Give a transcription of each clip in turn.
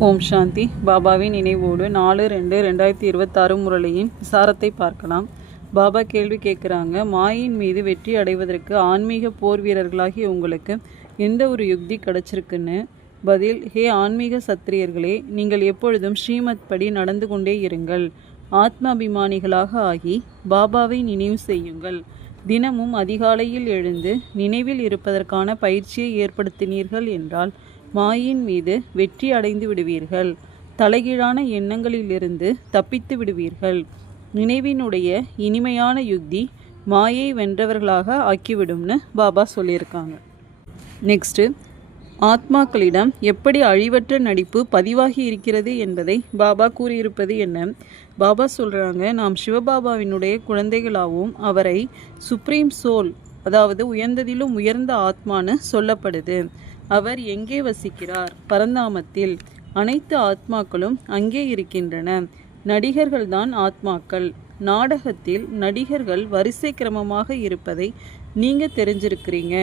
ஓம் சாந்தி. பாபாவின் நினைவோடு 4/2/2026 முரளியின் விசாரத்தை பார்க்கலாம். பாபா கேள்வி கேட்குறாங்க, மாயின் மீது வெற்றி அடைவதற்கு ஆன்மீக போர் வீரர்களாகிய உங்களுக்கு எந்த ஒரு யுக்தி கிடைச்சிருக்குன்னு. பதில்: ஹே ஆன்மீக சத்திரியர்களே, நீங்கள் எப்பொழுதும் ஸ்ரீமத் படி நடந்து கொண்டே இருங்கள். ஆத்மாபிமானிகளாக ஆகி பாபாவை நினைவு செய்யுங்கள். தினமும் அதிகாலையில் எழுந்து நினைவில் இருப்பதற்கான பயிற்சியை ஏற்படுத்தினீர்கள் என்றால் மாயின் மீது வெற்றி அடைந்து விடுவீர்கள். தலைகீழான எண்ணங்களிலிருந்து தப்பித்து விடுவீர்கள். நினைவினுடைய இனிமையான யுக்தி மாயை வென்றவர்களாக ஆக்கிவிடும்னு பாபா சொல்லியிருக்காங்க. நெக்ஸ்ட்டு, ஆத்மாக்களிடம் எப்படி அழிவற்ற நடிப்பு பதிவாகி இருக்கிறது என்பதை பாபா கூறியிருப்பது என்ன? பாபா சொல்கிறாங்க, நாம் சிவபாபாவினுடைய குழந்தைகளாகவும் அவரை சுப்ரீம் சோல், அதாவது உயர்ந்ததிலும் உயர்ந்த ஆத்மான்னு சொல்லப்படுது. அவர் எங்கே வசிக்கிறார்? பரந்தாமத்தில். அனைத்து ஆத்மாக்களும் அங்கே இருக்கின்றன. நடிகர்கள்தான் ஆத்மாக்கள். நாடகத்தில் நடிகர்கள் வரிசை கிரமமாக இருப்பதை நீங்கள் தெரிஞ்சிருக்கிறீங்க.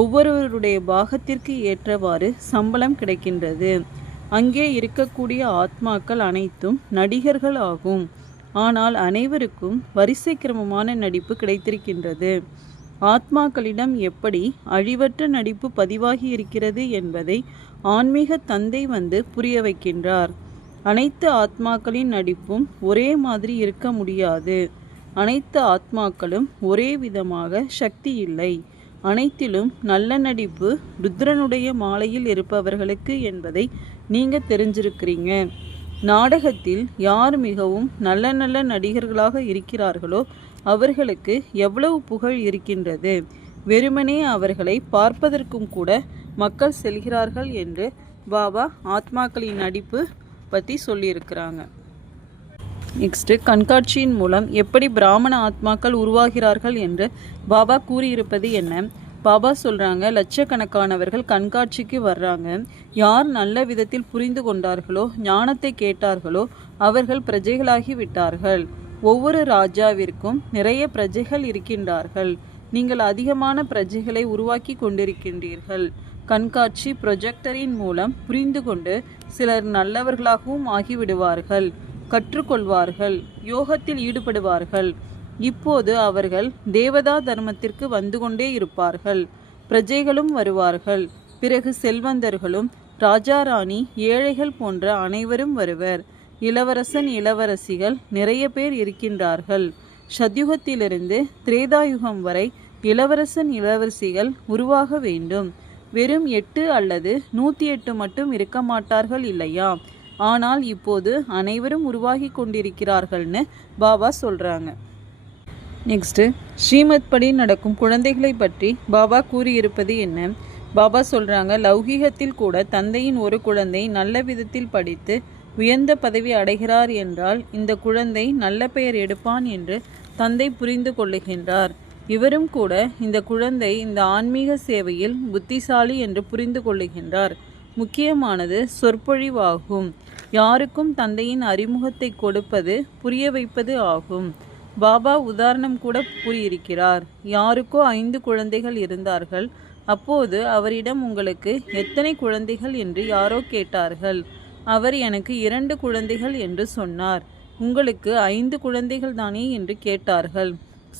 ஒவ்வொருவருடைய பாகத்திற்கு ஏற்றவாறு சம்பளம் கிடைக்கின்றது. அங்கே இருக்கக்கூடிய ஆத்மாக்கள் அனைத்தும் நடிகர்கள் ஆகும். ஆனால் அனைவருக்கும் வரிசை கிரமமான நடிப்பு கிடைத்திருக்கின்றது. ஆத்மாக்களிடம் எப்படி அழிவற்ற நடிப்பு பதிவாகி இருக்கிறது என்பதை ஆன்மீக தந்தை வந்து புரிய வைக்கின்றார். அனைத்து ஆத்மாக்களின் நடிப்பும் ஒரே மாதிரி இருக்க முடியாது. அனைத்து ஆத்மாக்களும் ஒரே விதமாக சக்தி இல்லை. அனைத்திலும் நல்ல நடிப்பு ருத்ரனுடைய மாலையில் இருப்பவர்களுக்கு என்பதை நீங்கள் தெரிஞ்சிருக்கிறீங்க. நாடகத்தில் யார் மிகவும் நல்ல நல்ல நடிகர்களாக இருக்கிறார்களோ அவர்களுக்கு எவ்வளவு புகழ் இருக்கின்றது. வெறுமனே அவர்களை பார்ப்பதற்கும் கூட மக்கள் செல்கிறார்கள் என்று பாபா ஆத்மாக்களின் நடிப்பு பற்றி சொல்லியிருக்கிறாங்க. நெக்ஸ்ட்டு, கண்காட்சியின் மூலம் எப்படி பிராமண ஆத்மாக்கள் உருவாகிறார்கள் என்று பாபா கூறியிருப்பது என்ன? பாபா சொல்கிறாங்க, லட்சக்கணக்கானவர்கள் கண்காட்சிக்கு வர்றாங்க. யார் நல்ல விதத்தில் புரிந்து கொண்டார்களோ, ஞானத்தை கேட்டார்களோ அவர்கள் பிரஜைகளாகி விட்டார்கள். ஒவ்வொரு ராஜாவிற்கும் நிறைய பிரஜைகள் இருக்கின்றார்கள். நீங்கள் அதிகமான பிரஜைகளை உருவாக்கி கொண்டிருக்கின்றீர்கள். கண்காட்சி ப்ரொஜெக்டரின் மூலம் புரிந்து கொண்டு சிலர் நல்லவர்களாகவும் ஆகிவிடுவார்கள். கற்றுக்கொள்வார்கள். யோகத்தில் ஈடுபடுவார்கள். இப்போது அவர்கள் தேவதா தர்மத்திற்கு வந்து கொண்டே இருப்பார்கள். பிரஜைகளும் வருவார்கள். பிறகு செல்வந்தர்களும் ராஜா ராணி ஏழைகள் போன்ற அனைவரும் வருவர். இளவரசன் இளவரசிகள் நிறைய பேர் இருக்கின்றார்கள். சத்யுகத்திலிருந்து திரேதாயுகம் வரை இளவரசன் இளவரசிகள் உருவாக வேண்டும். வெறும் 8 அல்லது 108 மட்டும் இருக்க மாட்டார்கள் இல்லையா? ஆனால் இப்போது அனைவரும் உருவாகி கொண்டிருக்கிறார்கள்னு பாபா சொல்கிறாங்க. நெக்ஸ்ட்டு, ஸ்ரீமத் படி நடக்கும் குழந்தைகளை பற்றி பாபா கூறியிருப்பது என்ன? பாபா சொல்கிறாங்க, லௌகீகத்தில் கூட தந்தையின் ஒரு குழந்தை நல்ல விதத்தில் படித்து உயர்ந்த பதவி அடைகிறார் என்றால் இந்த குழந்தை நல்ல பெயர் எடுப்பான் என்று தந்தை புரிந்து கொள்ளுகின்றார். இவரும் கூட இந்த குழந்தை இந்த ஆன்மீக சேவையில் புத்திசாலி என்று புரிந்து கொள்ளுகின்றார். முக்கியமானது சொற்பொழிவாகும். யாருக்கும் தந்தையின் அறிமுகத்தை கொடுப்பது, புரிய வைப்பது ஆகும். பாபா உதாரணம் கூட கூறியிருக்கிறார். யாருக்கோ 5 குழந்தைகள் இருந்தார்கள். அப்போது அவரிடம் உங்களுக்கு எத்தனை குழந்தைகள் என்று யாரோ கேட்டார்கள். அவர் எனக்கு 2 குழந்தைகள் என்று சொன்னார். உங்களுக்கு 5 குழந்தைகள் தானே என்று கேட்டார்கள்.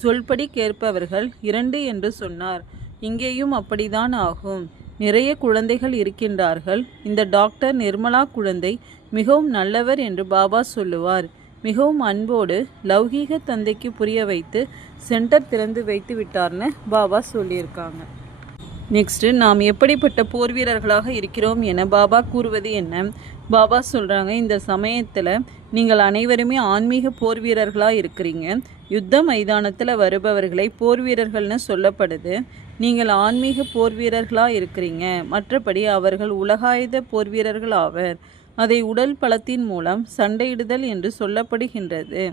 சொல்படி கேட்பவர்கள் 2 என்று சொன்னார். இங்கேயும் அப்படிதான் ஆகும். நிறைய குழந்தைகள் இருக்கின்றார்கள். இந்த டாக்டர் நிர்மலா குழந்தை மிகவும் நல்லவர் என்று பாபா சொல்லுவார். மிகவும் அன்போடு லௌகீக தந்தைக்கு புரிய வைத்து சென்டர் திறந்து வைத்து விட்டார்னு பாபா சொல்லியிருக்காங்க. நெக்ஸ்ட்டு, நாம் எப்படிப்பட்ட போர் வீரர்களாக இருக்கிறோம் என பாபா கூறுவது என்ன? பாபா சொல்கிறாங்க, இந்த சமயத்தில் நீங்கள் அனைவருமே ஆன்மீக போர் வீரர்களாக இருக்கிறீங்க. யுத்த மைதானத்தில் வருபவர்களை போர் வீரர்கள்னு சொல்லப்படுது. நீங்கள் ஆன்மீக போர் வீரர்களாக இருக்கிறீங்க. மற்றபடி அவர்கள் உலகாயுத போர் வீரர்கள் ஆவர். அதை உடல் பலத்தின் மூலம் சண்டையிடுதல் என்று சொல்லப்படுகின்றது.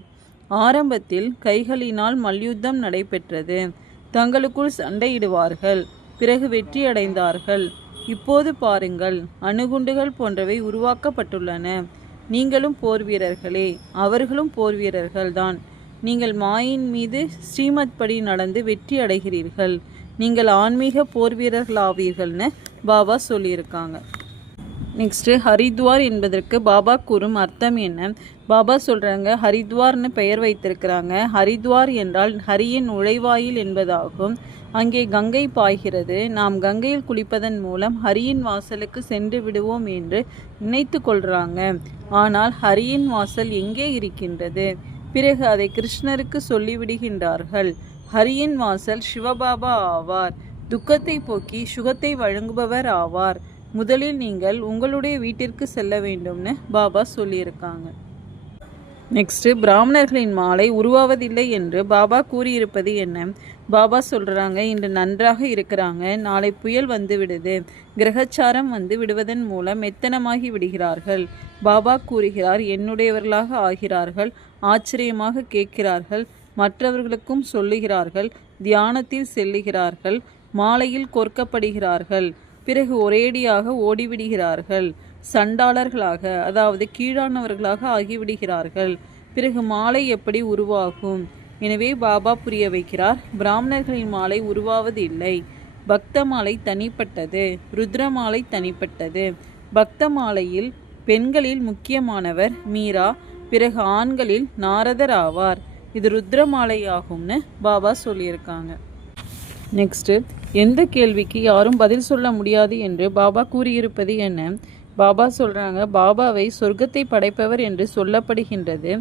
ஆரம்பத்தில் கைகளினால் மல்யுத்தம் நடைபெற்றது. தங்களுக்குள் சண்டையிடுவார்கள். பிறகு வெற்றி அடைந்தார்கள். இப்போது பாருங்கள், அணுகுண்டுகள் போன்றவை உருவாக்கப்பட்டுள்ளன. நீங்களும் போர் வீரர்களே, அவர்களும் போர் வீரர்கள்தான். நீங்கள் மாயின் மீது ஸ்ரீமத் படி நடந்து வெற்றி அடைகிறீர்கள். நீங்கள் ஆன்மீக போர் வீரர்களாவீர்கள்னு பாபா சொல்லியிருக்காங்க. நெக்ஸ்ட்டு ஹரித்வார் என்பதற்கு பாபா கூறும் அர்த்தம் என்ன? பாபா சொல்கிறாங்க, ஹரித்வார்னு பெயர் வைத்திருக்கிறாங்க. ஹரித்வார் என்றால் ஹரியின் நுழைவாயில் என்பதாகும். அங்கே கங்கை பாய்கிறது. நாம் கங்கையில் குளிப்பதன் மூலம் ஹரியின் வாசலுக்கு சென்று விடுவோம் என்று நினைத்து கொள்கிறாங்க. ஆனால் ஹரியின் வாசல் எங்கே இருக்கின்றது? பிறகு அதை கிருஷ்ணருக்கு சொல்லிவிடுகின்றார்கள். ஹரியின் வாசல் சிவபாபா ஆவார். துக்கத்தை போக்கி சுகத்தை வழங்குபவர் ஆவார். முதலில் நீங்கள் உங்களுடைய வீட்டிற்கு செல்ல வேண்டும்னு பாபா சொல்லியிருக்காங்க. நெக்ஸ்ட்டு பிராமணர்களின் மாலை உருவாவதில்லை என்று பாபா கூறியிருப்பது என்ன? பாபா சொல்கிறாங்க, இன்று நன்றாக இருக்கிறாங்க, நாளை புயல் வந்து விடுது, கிரகச்சாரம் வந்து விடுவதன் மூலம் மெத்தனமாகி விடுகிறார்கள். பாபா கூறுகிறார், என்னுடையவர்களாக ஆகிறார்கள், ஆச்சரியமாக கேட்கிறார்கள், மற்றவர்களுக்கும் சொல்லுகிறார்கள், தியானத்தில் செல்லுகிறார்கள், மாலையில் கோர்க்கப்படுகிறார்கள், பிறகு ஒரேடியாக ஓடிவிடுகிறார்கள், சண்டாளர்களாக அதாவது கீழானவர்களாக ஆகிவிடுகிறார்கள். பிறகு மாலை எப்படி உருவாகும்? எனவே பாபா புரிய வைக்கிறார், பிராமணர்களின் மாலை உருவாவது இல்லை. பக்த மாலை தனிப்பட்டது, ருத்ர மாலை தனிப்பட்டது. பக்த மாலையில் பெண்களில் முக்கியமானவர் மீரா, பிறகு ஆண்களில் நாரதர் ஆவார். இது ருத்ர மாலை ஆகும்னு பாபா சொல்லியிருக்காங்க. நெக்ஸ்ட்டு, எந்த கேள்விக்கு யாரும் பதில் சொல்ல முடியாது என்று பாபா கூறியிருப்பது என்ன? பாபா சொல்கிறாங்க, பாபாவை சொர்க்கத்தை படைப்பவர் என்று சொல்லப்படுகின்றது.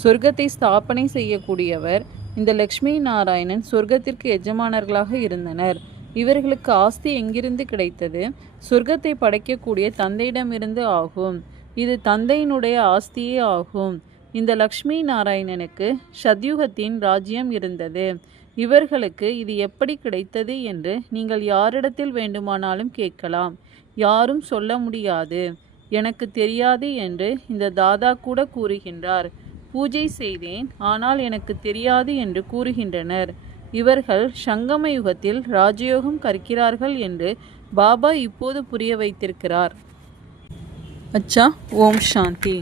சொர்க்கத்தை ஸ்தாபனை செய்யக்கூடியவர். இந்த லக்ஷ்மி நாராயணன் சொர்க்கத்திற்கு எஜமானர்களாக இருந்தனர். இவர்களுக்கு ஆஸ்தி எங்கிருந்து கிடைத்தது? சொர்க்கத்தை படைக்கக்கூடிய தந்தையிடமிருந்து ஆகும். இது தந்தையினுடைய ஆஸ்தியே ஆகும். இந்த லக்ஷ்மி நாராயணனுக்கு சத்யுகத்தின் ராஜ்யம் இருந்தது. இவர்களுக்கு இது எப்படி கிடைத்தது என்று நீங்கள் யாரிடத்தில் வேண்டுமானாலும் கேட்கலாம். யாரும் சொல்ல முடியாது. எனக்கு தெரியாது என்று இந்த தாதா கூட கூறுகின்றார். பூஜை செய்தேன், ஆனால் எனக்கு தெரியாது என்று கூறுகின்றனர். இவர்கள் சங்கம யுகத்தில் ராஜயோகம் கற்கிறார்கள் என்று பாபா இப்போது புரிய வைத்திருக்கிறார். அச்சா, ஓம் சாந்தி.